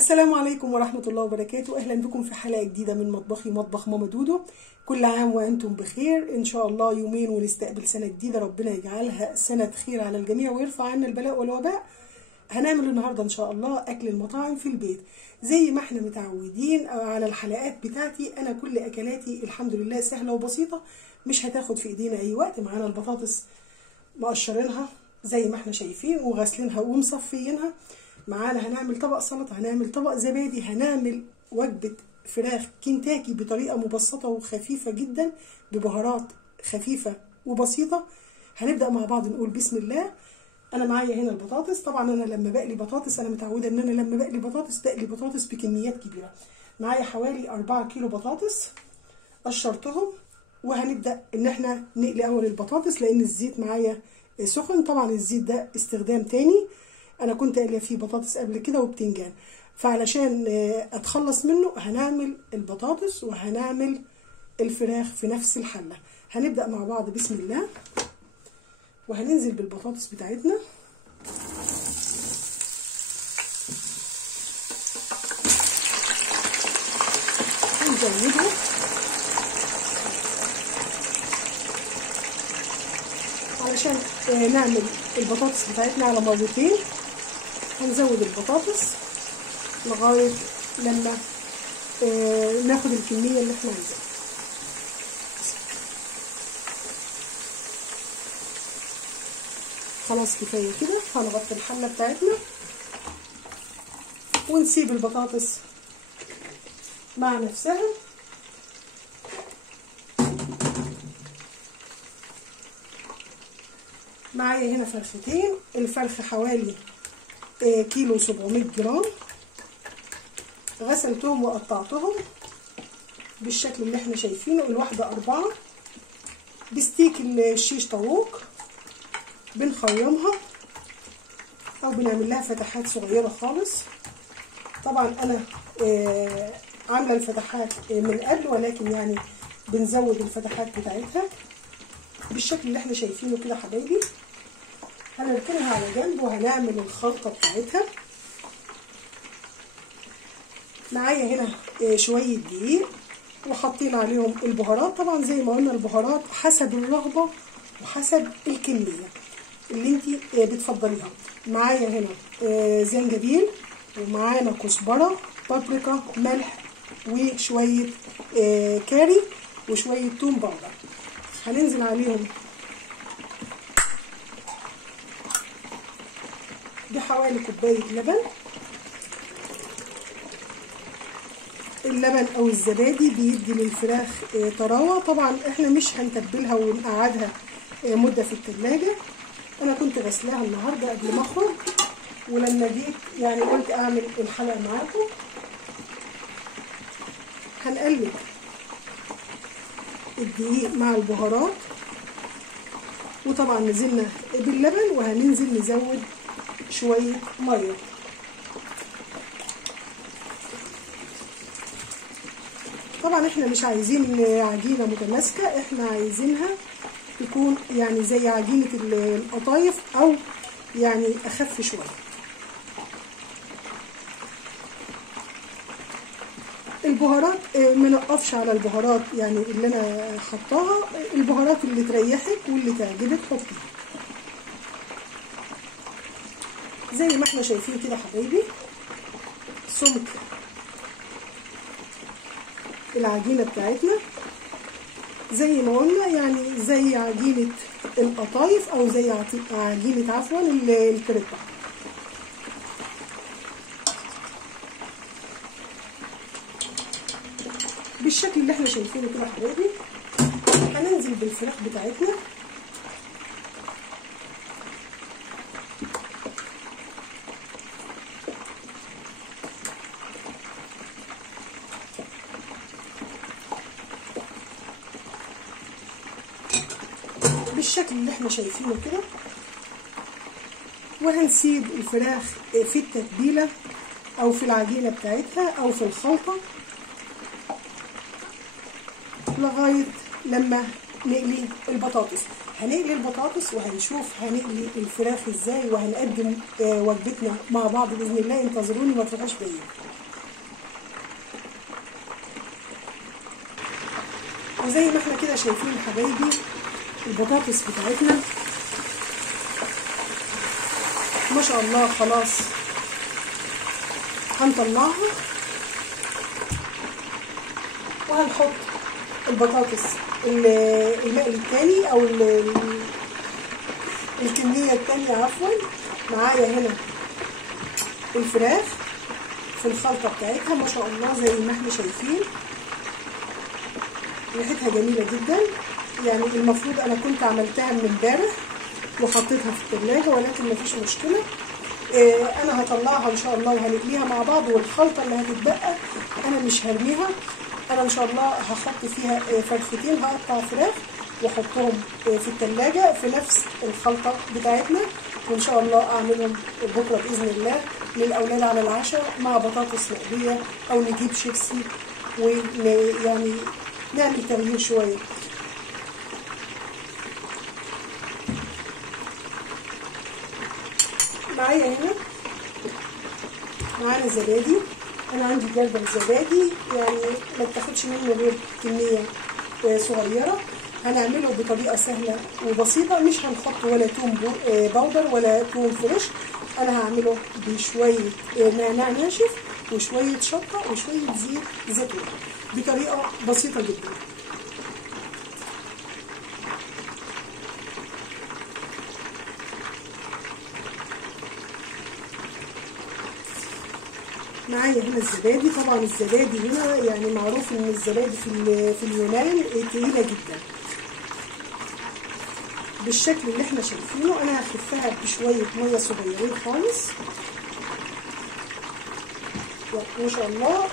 السلام عليكم ورحمة الله وبركاته. أهلا بكم في حلقة جديدة من مطبخي مطبخ ماما دودو. كل عام وأنتم بخير إن شاء الله. يومين ونستقبل سنة جديدة، ربنا يجعلها سنة خير على الجميع ويرفع عنا البلاء والوباء. هنعمل النهاردة إن شاء الله أكل المطاعم في البيت زي ما احنا متعودين على الحلقات بتاعتي. أنا كل أكلاتي الحمد لله سهلة وبسيطة، مش هتاخد في إيدينا أي وقت. معانا البطاطس مقشرينها زي ما احنا شايفين وغسلينها ومصفيينها. معانا هنعمل طبق سلطة، هنعمل طبق زبادي، هنعمل وجبة فراخ كنتاكي بطريقة مبسطة وخفيفة جدا ببهارات خفيفة وبسيطة. هنبدأ مع بعض نقول بسم الله. أنا معايا هنا البطاطس. طبعا أنا لما بقلي بطاطس أنا متعودة إن أنا لما بقلي بطاطس بكميات كبيرة. معايا حوالي 4 كيلو بطاطس قشرتهم، وهنبدأ إن احنا نقلي أول البطاطس لأن الزيت معايا سخن. طبعا الزيت ده استخدام تاني، انا كنت قاليه فيه بطاطس قبل كده وبتنجان، فعلشان اتخلص منه هنعمل البطاطس وهنعمل الفراخ في نفس الحله. هنبدا مع بعض بسم الله، وهننزل بالبطاطس بتاعتنا. ونزودها علشان نعمل البطاطس بتاعتنا على مرتين. هنزود البطاطس لغاية لما ناخد الكمية اللي احنا عايزينها. خلاص كفاية كده. هنغطي الحلة بتاعتنا ونسيب البطاطس مع نفسها. معايا هنا فرختين، الفرخة حوالي كيلو 700 جرام. غسلتهم وقطعتهم بالشكل اللي احنا شايفينه، الواحدة 4. بستيك الشيش طاووق بنخيمها او بنعمل لها فتحات صغيرة خالص. طبعا انا عاملة الفتحات من قبل، ولكن يعني بنزود الفتحات بتاعتها بالشكل اللي احنا شايفينه كده حبايبي. هنركنها على جنب وهنعمل الخلطة بتاعتها. معايا هنا شوية دقيق وحاطين عليهم البهارات. طبعا زي ما قلنا البهارات حسب الرغبة وحسب الكمية اللي انتي بتفضليها. معايا هنا زنجبيل، ومعانا كزبرة، بابريكا، ملح، وشوية كاري، وشوية توم باودر. هننزل عليهم بحوالي كوباية لبن. اللبن او الزبادي بيدي للفراخ طراوة. طبعا احنا مش هنتبلها ونقعدها مدة في التلاجة. انا كنت غسلاها النهاردة قبل ما اخرج، ولما جيت يعني قلت اعمل الحلقة معاكم. هنقلب الدقيق مع البهارات، وطبعا نزلنا باللبن وهننزل نزود شوية مية. طبعا احنا مش عايزين عجينة متماسكة، احنا عايزينها تكون يعني زي عجينة القطايف او يعني اخف شوية. البهارات ما نقفش على البهارات يعني اللي انا حطاها. البهارات اللي تريحك واللي تعجبك حطيها زي ما احنا شايفين كده حبايبي. سمك العجينة بتاعتنا زي ما قلنا يعني زي عجينة القطايف او زي عجينة عفوا الكريبة. بالشكل اللي احنا شايفينه كده حبايبي. هننزل بالفراخ بتاعتنا. بالشكل اللي احنا شايفينه كده، وهنسيب الفراخ في التتبيلة او في العجينة بتاعتها او في الخلطة لغاية لما نقلي البطاطس. هنقلي البطاطس وهنشوف هنقلي الفراخ ازاي، وهنقدم وجبتنا مع بعض باذن الله. انتظروني ما تروحوش بعيد. وزي ما احنا كده شايفين حبايبي البطاطس بتاعتنا ما شاء الله خلاص هنطلعها، وهنحط البطاطس المقلي التاني او الكمية التانية عفوا. معايا هنا الفراخ في الخلطة بتاعتها ما شاء الله زي ما احنا شايفين ريحتها جميلة جدا. يعني المفروض انا كنت عملتها من امبارح وحطيتها في الثلاجة، ولكن مفيش مشكلة. انا هطلعها ان شاء الله وهنقليها مع بعض. والخلطة اللي هتتبقى انا مش هرميها، انا ان شاء الله هحط فيها فرختين، هقطع فراخ واحطهم في الثلاجة في نفس الخلطة بتاعتنا، وان شاء الله اعملهم بكرة باذن الله للاولاد على العشاء مع بطاطس مقلية، او نجيب شيبسي ويعني نعمل تغيير شوية. معايا هنا معانا زبادي. انا عندي جردل زبادي يعني ما تاخدش منه غير كميه صغيره. هنعمله بطريقه سهله وبسيطه، مش هنحط ولا توم باودر ولا توم فريش. انا هعمله بشويه نعناع ناشف وشويه شطه وشويه زيت زيتون بطريقه بسيطه جدا. معايا هنا الزبادي. طبعا الزبادي هنا يعني معروف ان الزبادي في اليونان تقيله جدا بالشكل اللي احنا شايفينه. انا هخفها بشويه ميه صغيرين خالص. ما شاء الله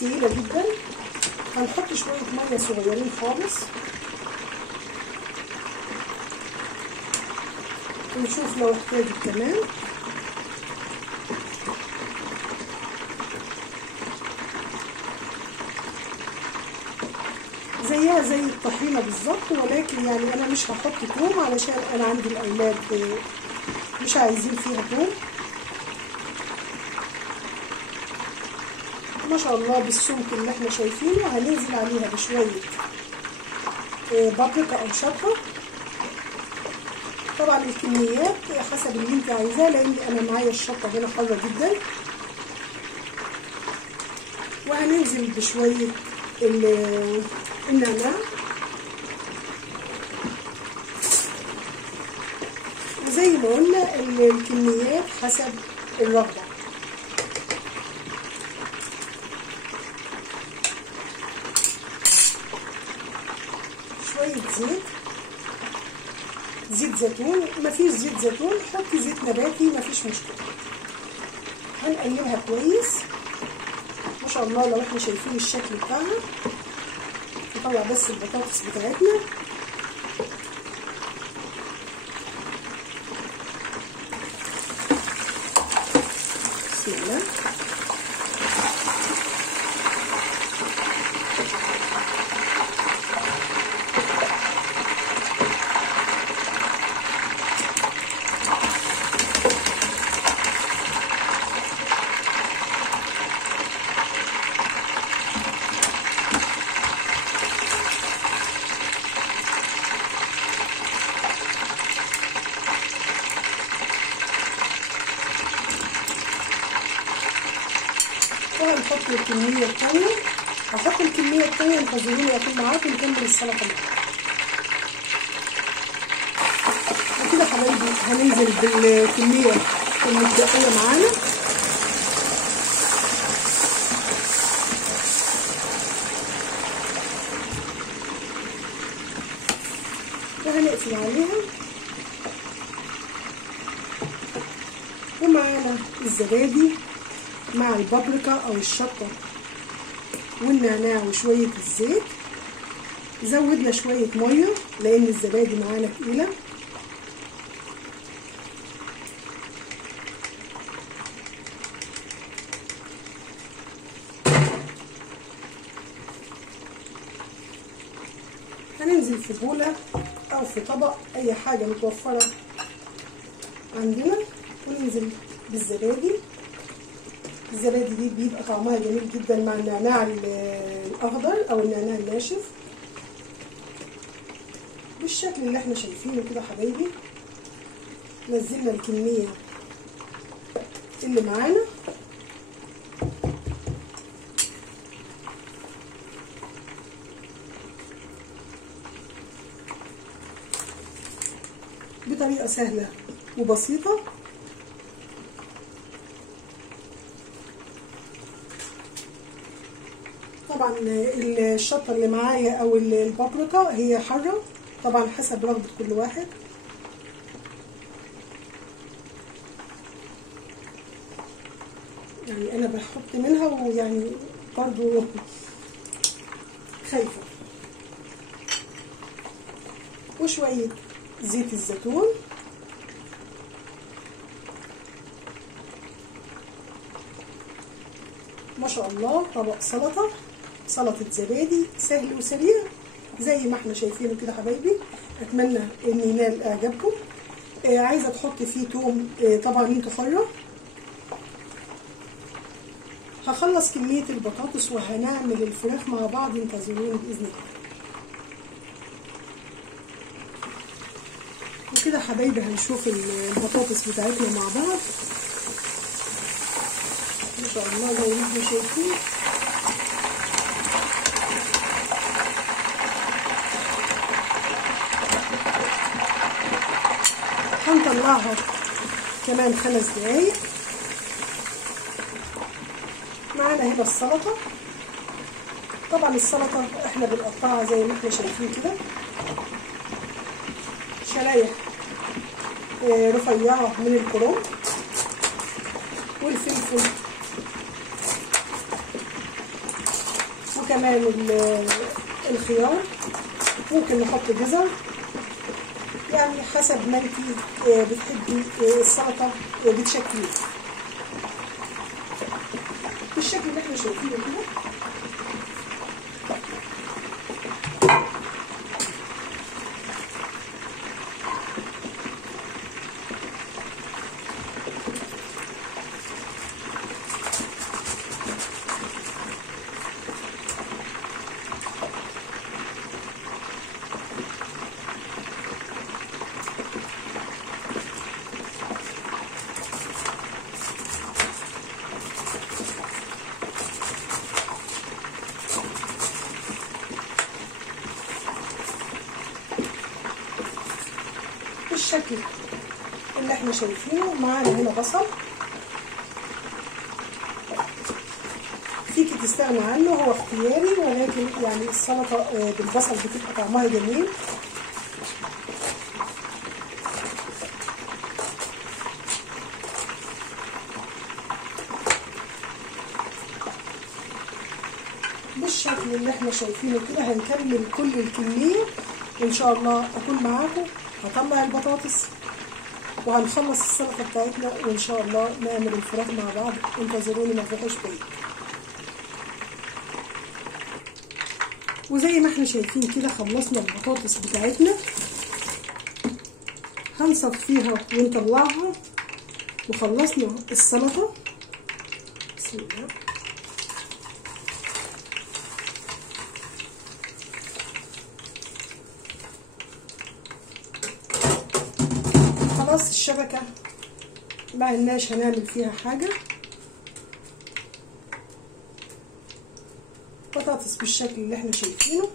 تقيله جدا. هنحط شويه ميه صغيرين خالص ونشوف لو احتاجت كمان. زيها زي الطحينه بالظبط، ولكن يعني انا مش هحط توم علشان انا عندي الاولاد مش عايزين فيها توم. ما شاء الله بالسمك اللي احنا شايفينه. هننزل عليها بشويه بابريكا او شطه. طبعا الكميات حسب اللي انت عايزاه، لان انا معايا الشطه هنا حاره جدا. وهننزل بشويه النعناع، وزي ما قلنا الكميات حسب الرغبة. شوية زيت زيتون. مفيش زيت زيتون حطي زيت نباتي مفيش مشكلة. هنقلبها كويس. ما شاء الله لو احنا شايفين الشكل بتاعها. نطلع بس البطاطس بتاعتنا. بسم الله. وهنحط الكمية التانية. هحط الكمية التانية. انتظروني اكون معاكم نكمل السلطة معاكم. وكده حبايبي هننزل بالكمية المتبقية معانا. وهنقفل عليها. ومعانا الزبادي مع البابريكا او الشطه والنعناع وشويه الزيت. زودنا شويه ميه لان الزبادي معانا تقيله. هننزل ننزل في بولة او في طبق، اي حاجة متوفرة عندنا، وننزل بالزبادي. الزبادي دي بيبقى طعمها جميل جدا مع النعناع الاخضر او النعناع الناشف بالشكل اللي احنا شايفينه كده حبايبي. نزلنا الكمية اللي معانا، بطريقة سهلة وبسيطة. طبعا الشطة اللي معايا او البابريكا هي حارة طبعا حسب رغبة كل واحد. يعني انا بحط منها ويعني برضو خايفة. وشوية زيت الزيتون، ما شاء الله طبق سلطة زبادي سهل وسريع زي ما احنا شايفينه كده حبايبي. اتمنى ان ينال اعجابكم. عايزه تحط فيه توم طبعا انتوا حره. هخلص كميه البطاطس وهنعمل الفراخ مع بعض، انتظروني باذن الله. وكده حبايبي هنشوف البطاطس بتاعتنا مع بعض. ما شاء الله زي ما احنا شايفين. هنطلعها كمان 5 دقايق. معانا هنا السلطة. طبعا السلطة احنا بنقطعها زي ما احنا شايفين كده شرايح رفيعة من الكرنب والفلفل وكمان الخيار. ممكن نحط جزر يعني حسب ما انتي بتحبي السلطة بتشكليها بالشكل اللي احنا شايفينه كده. بالشكل اللي احنا شايفينه. معانا هنا بصل، فيكي تستغنى عنه هو اختياري، ولكن يعني السلطة بالبصل بتبقى طعمها جميل. بالشكل اللي احنا شايفينه كده هنكمل كل الكمية ان شاء الله. اكون معاكم، هطلع البطاطس وهنخلص السلطة بتاعتنا وان شاء الله نعمل الفراخ مع بعض. انتظروني ما تروحوش بعيد. وزي ما احنا شايفين كده خلصنا البطاطس بتاعتنا. هنصفيها ونطلعها وخلصنا السلطة. بسم الله. خلاص الشبكة ما قلناش هنعمل فيها حاجة. بطاطس بالشكل اللي احنا شايفينه.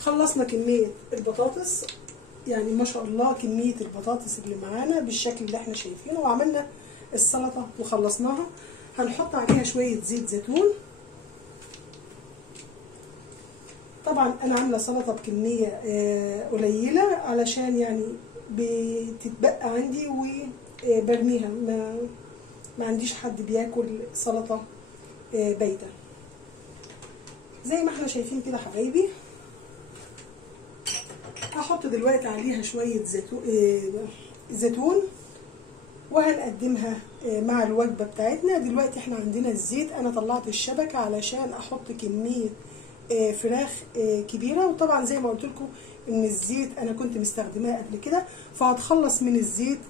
خلصنا كمية البطاطس، يعني ما شاء الله كمية البطاطس اللي معانا بالشكل اللي احنا شايفينه. وعملنا السلطة وخلصناها. هنحط عليها شوية زيت زيتون. طبعا انا عامله سلطه بكميه قليله علشان يعني بتتبقى عندي وبرميها. ما عنديش حد بياكل سلطه بايته. زي ما احنا شايفين كده حبايبي. هحط دلوقتي عليها شويه زيتون وهنقدمها مع الوجبه بتاعتنا. دلوقتي احنا عندنا الزيت. انا طلعت الشبكه علشان احط كميه فراخ كبيره. وطبعا زي ما قلت لكم ان الزيت انا كنت مستخدماه قبل كده، فهتخلص من الزيت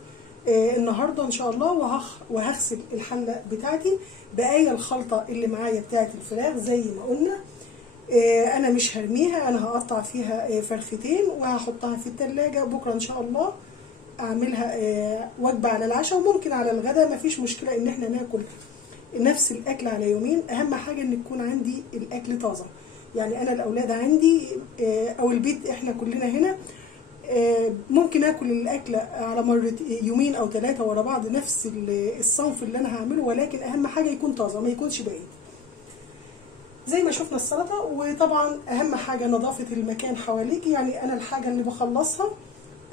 النهارده ان شاء الله، وهغسل الحله بتاعتي بقايا الخلطه اللي معايا بتاعت الفراخ زي ما قلنا. انا مش هرميها، انا هقطع فيها فرختين وهحطها في التلاجة بكره ان شاء الله اعملها وجبه على العشاء وممكن على الغداء. مفيش مشكله ان احنا ناكل نفس الاكل على يومين، اهم حاجه ان يكون عندي الاكل طازه. يعني انا الاولاد عندي او البيت احنا كلنا هنا ممكن اكل الاكل على مرة يومين او 3 ورا بعض نفس الصنف اللي انا هعمله، ولكن اهم حاجه يكون طازه ما يكونش بايت. زي ما شفنا السلطه. وطبعا اهم حاجه نظافه المكان حواليك. يعني انا الحاجه اللي بخلصها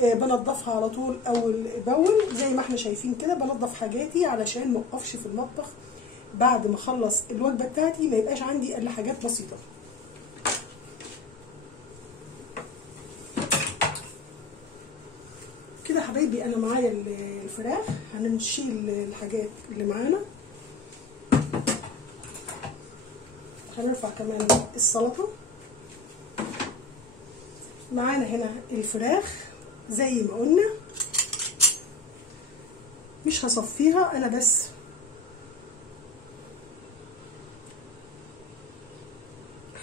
بنضفها على طول اول باول زي ما احنا شايفين كده. بنضف حاجاتي علشان ما اقفش في المطبخ بعد ما اخلص الوجبه بتاعتي ما يبقاش عندي الا حاجات بسيطه. كده حبايبي انا معايا الفراخ، هنشيل الحاجات اللي معانا. هنرفع كمان السلطه. معانا هنا الفراخ زي ما قلنا، مش هصفيها انا، بس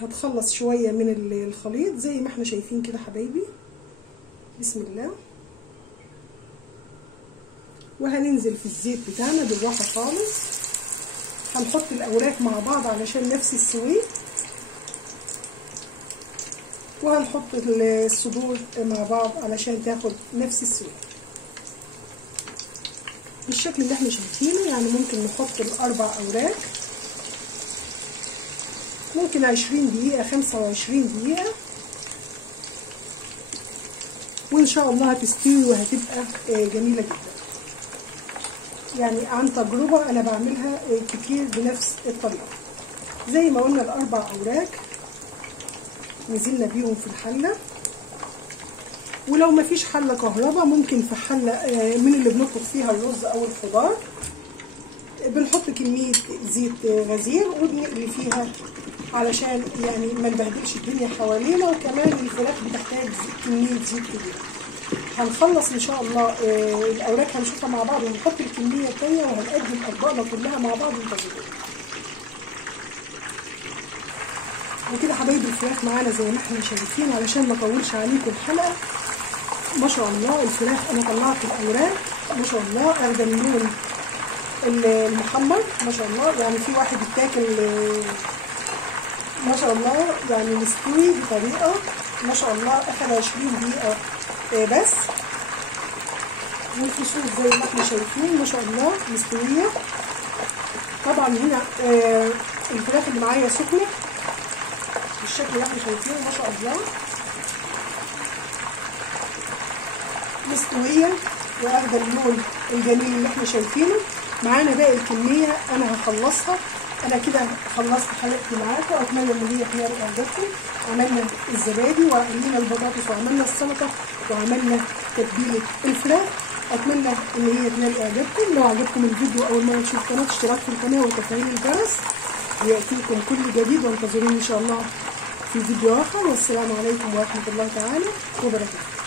هتخلص شويه من الخليط زي ما احنا شايفين كده حبايبي. بسم الله. وهننزل في الزيت بتاعنا بالراحه خالص. هنحط الاوراق مع بعض علشان نفس السويه، وهنحط الصدور مع بعض علشان تاخد نفس السويه بالشكل اللي احنا شايفينه. يعني ممكن نحط ال4 اوراق، ممكن 20 دقيقه 25 دقيقه، وان شاء الله هتستوي وهتبقى جميله جدا. يعني عن تجربه انا بعملها كتير بنفس الطريقه. زي ما قلنا ال4 اوراق نزلنا بيهم في الحله. ولو ما فيش حله كهرباء ممكن في حله من اللي بنطبخ فيها الرز او الخضار، بنحط كميه زيت غزير وبنقلي فيها علشان يعني ما نبهدلش الدنيا حوالينا. وكمان الفراخ بتحتاج كميه زيت كبيره. هنخلص ان شاء الله الاوراق هنشوفها مع بعض ونحط الكميه الثانيه وهنقدم اطباقنا كلها مع بعض ونتظبط. وكده حبايبي الفراخ معانا زي ما احنا شايفين. علشان ما اطولش عليكم الحلقه، ما شاء الله الفراخ انا طلعت الاوراق ما شاء الله اخده اللون المحمر ما شاء الله. يعني في واحد اتاكل ما شاء الله يعني مستوي بطريقه ما شاء الله، اخد 20 دقيقه بس. والفصول زي ما احنا شايفين ما شاء الله مستويه. طبعا هنا الفراخ اللي معايا سخنه بالشكل اللي احنا شايفينه ما شاء الله مستويه واخده اللون الجميل اللي احنا شايفينه. معانا باقي الكميه انا هخلصها. انا كده خلصت حلقتي معاكم، اتمنى ان هي تنال اعجابكم. عملنا الزبادي وقلينا البطاطس وعملنا السلطه وعملنا تتبيله الفراخ. اتمنى ان هي تنال اعجابكم. لو عجبكم الفيديو اول مره تشوفوا القناه اشتراك في القناه وتفعيل الجرس لياتيكم كل جديد، وانتظروني ان شاء الله في فيديو اخر. والسلام عليكم ورحمه الله تعالى وبركاته.